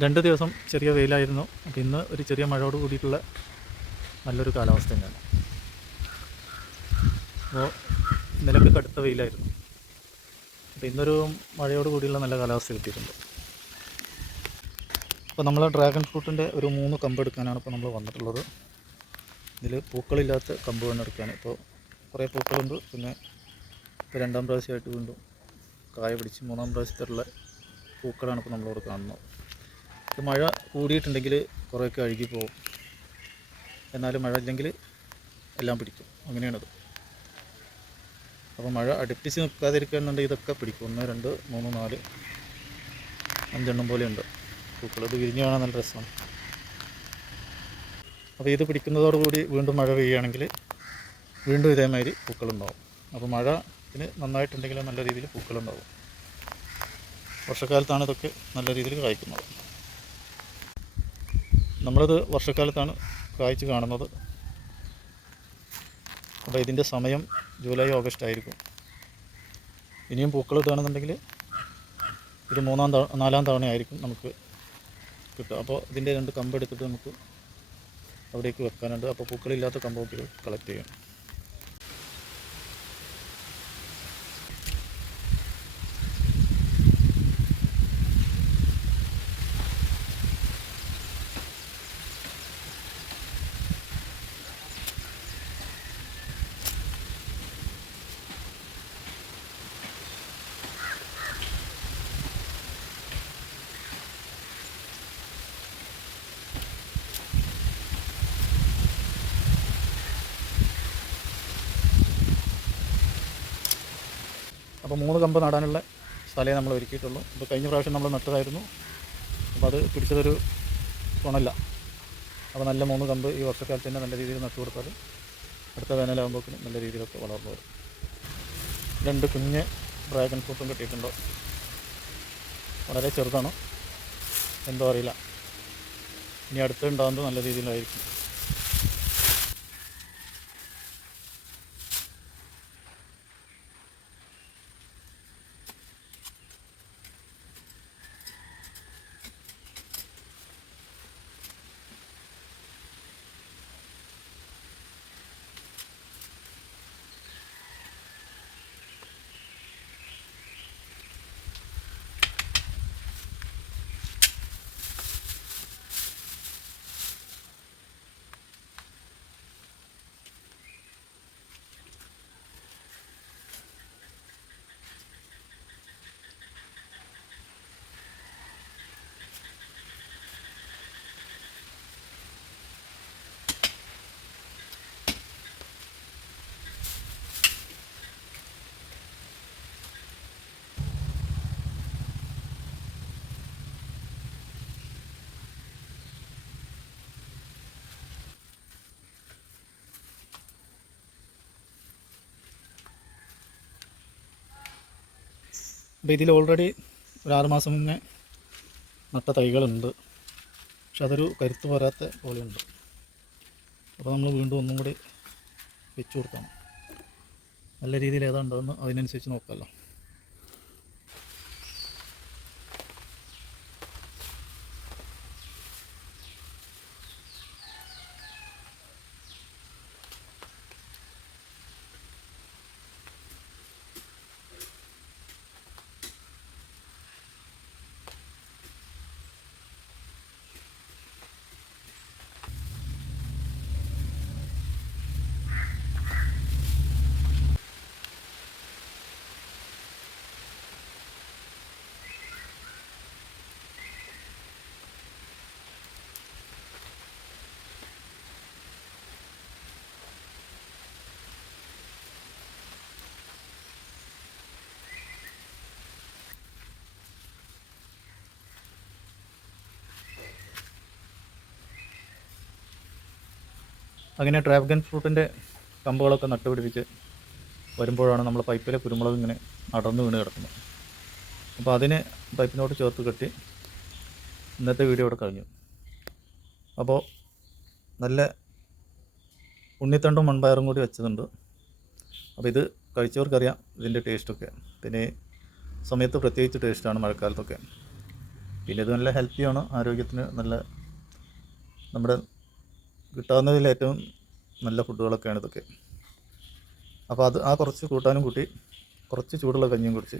രണ്ട് ദിവസം ചെറിയ വെയിലായിരുന്നു. അപ്പോൾ ഇന്ന് ഒരു ചെറിയ മഴയോട് കൂടിയിട്ടുള്ള നല്ലൊരു കാലാവസ്ഥ തന്നെയാണ്. അപ്പോൾ ഇന്നലെയൊക്കെ കടുത്ത വെയിലായിരുന്നു. അപ്പോൾ ഇന്നൊരു മഴയോട് കൂടിയുള്ള നല്ല കാലാവസ്ഥ കിട്ടിയിട്ടുണ്ട്. അപ്പോൾ നമ്മൾ ഡ്രാഗൺ ഫ്രൂട്ടിന്റെ ഒരു മൂന്ന് കമ്പ് എടുക്കാനാണ് ഇപ്പോൾ നമ്മൾ വന്നിട്ടുള്ളത്. ഇതിൽ പൂക്കളില്ലാത്ത കമ്പ് തന്നെ എടുക്കാൻ ഇപ്പോൾ കുറേ പൂക്കളുണ്ട്. പിന്നെ ഇപ്പോൾ രണ്ടാം പ്രാവശ്യമായിട്ട് വീണ്ടും കായ പിടിച്ച് മൂന്നാം പ്രാവശ്യത്തിലുള്ള പൂക്കളാണ് ഇപ്പോൾ നമ്മളിവിടെ കാണുന്നത്. മഴ കൂടിയിട്ടുണ്ടെങ്കിൽ കുറേയൊക്കെ അഴുകി പോകും എന്നാലും മഴ ഇല്ലെങ്കിൽ എല്ലാം പിടിക്കും. അങ്ങനെയാണത്. അപ്പോൾ മഴ അടുപ്പിച്ച് നിൽക്കാതിരിക്കുകയാണെന്നുണ്ടെങ്കിൽ ഇതൊക്കെ പിടിക്കും. ഒന്ന് രണ്ട് മൂന്ന് നാല് അഞ്ചെണ്ണം പോലെയുണ്ട്. പൂക്കൾ ഇത് വിരിഞ്ഞ് കാണാൻ നല്ല രസമാണ്. അപ്പോൾ ഇത് പിടിക്കുന്നതോടുകൂടി വീണ്ടും മഴ പെയ്യുകയാണെങ്കിൽ വീണ്ടും ഇതേമാതിരി പൂക്കളുണ്ടാവും. അപ്പോൾ മഴ മഴത്തിന് നന്നായിട്ടുണ്ടെങ്കിൽ നല്ല രീതിയിൽ പൂക്കളുണ്ടാവും. വർഷക്കാലത്താണ് ഇതൊക്കെ നല്ല രീതിയിൽ കായ്ക്കുന്നത്. നമ്മളത് വർഷക്കാലത്താണ് കായ്ച്ച് കാണുന്നത്. അപ്പോൾ ഇതിന്റെ സമയം ജൂലൈ ഓഗസ്റ്റ് ആയിരിക്കും. ഇനിയും പൂക്കൾ ഇടുകയാണെന്നുണ്ടെങ്കിൽ ഇത് മൂന്നാം തവണ നാലാം തവണയായിരിക്കും നമുക്ക് കിട്ടുക. അപ്പോൾ ഇതിന്റെ രണ്ട് കമ്പ് എടുത്തിട്ട് നമുക്ക് അവിടേക്ക് വെക്കാനുണ്ട്. അപ്പോൾ പൂക്കളില്ലാത്ത കമ്പൊക്കെ കളക്ട് ചെയ്യും. അപ്പോൾ മൂന്ന് കമ്പ് നടാനുള്ള സ്ഥലമേ നമ്മൾ ഒരുക്കിയിട്ടുള്ളൂ. അപ്പോൾ കഴിഞ്ഞ പ്രാവശ്യം നമ്മൾ നട്ടതായിരുന്നു. അപ്പോൾ അത് പിടിച്ചതൊരു ഗുണമല്ല അപ്പോൾ നല്ല മൂന്ന് കമ്പ് ഈ വർഷക്കാലത്ത് തന്നെ നല്ല രീതിയിൽ നട്ടു കൊടുത്താൽ അടുത്ത വേനലാകുമ്പോഴേക്കും നല്ല രീതിയിലൊക്കെ വളർന്നു വരും. രണ്ട് കുഞ്ഞ് ഡ്രാഗൺ ഫ്രൂട്ടും കിട്ടിയിട്ടുണ്ടോ? വളരെ ചെറുതാണ്? എന്തോ അറിയില്ല. ഇനി അടുത്തുണ്ടാകുന്നത് നല്ല രീതിയിലായിരിക്കും. അപ്പോൾ ഇതിൽ ഓൾറെഡി ഒരു ആറ് മാസം മുന്നേ നട്ട തൈകളുണ്ട്. പക്ഷെ അതൊരു കരുത്ത് വരാത്ത പോലെയുണ്ട് അപ്പോൾ നമ്മൾ വീണ്ടും ഒന്നും കൂടി വെച്ചു കൊടുക്കണം. നല്ല രീതിയിൽ ഏതാണ്ടെന്ന് അതിനനുസരിച്ച് നോക്കാമല്ലോ. അങ്ങനെ ഡ്രാഗൺ ഫ്രൂട്ടിന്റെ കമ്പുകളൊക്കെ നട്ടുപിടിപ്പിച്ച് വരുമ്പോഴാണ് നമ്മൾ പൈപ്പിലെ കുരുമുളക് ഇങ്ങനെ അടർന്നു വീണ് കിടക്കുന്നത്. അപ്പോൾ അതിന് പൈപ്പിനോട് ചേർത്ത് കെട്ടി ഇന്നത്തെ വീഡിയോ ഇവിടെ കഴിഞ്ഞു. അപ്പോൾ നല്ല ഉണ്ണിത്തണ്ടും മൺപയറും കൂടി വെച്ചതുണ്ട്. അപ്പോൾ ഇത് കഴിച്ചവർക്കറിയാം ഇതിന്റെ ടേസ്റ്റൊക്കെ പിന്നെ സമയത്ത് പ്രത്യേകിച്ച് ടേസ്റ്റാണ് മഴക്കാലത്തൊക്കെ. പിന്നെ ഇത് നല്ല ഹെൽത്തിയാണ് ആരോഗ്യത്തിന് നല്ല നമ്മുടെ കിട്ടാവുന്നതിൽ ഏറ്റവും നല്ല ഫുഡുകളൊക്കെയാണ് ഇതൊക്കെ. അപ്പോൾ അത് ആ കുറച്ച് കൂട്ടാനും കൂട്ടി കുറച്ച് ചൂടുള്ള കഞ്ഞിയും കുടിച്ച്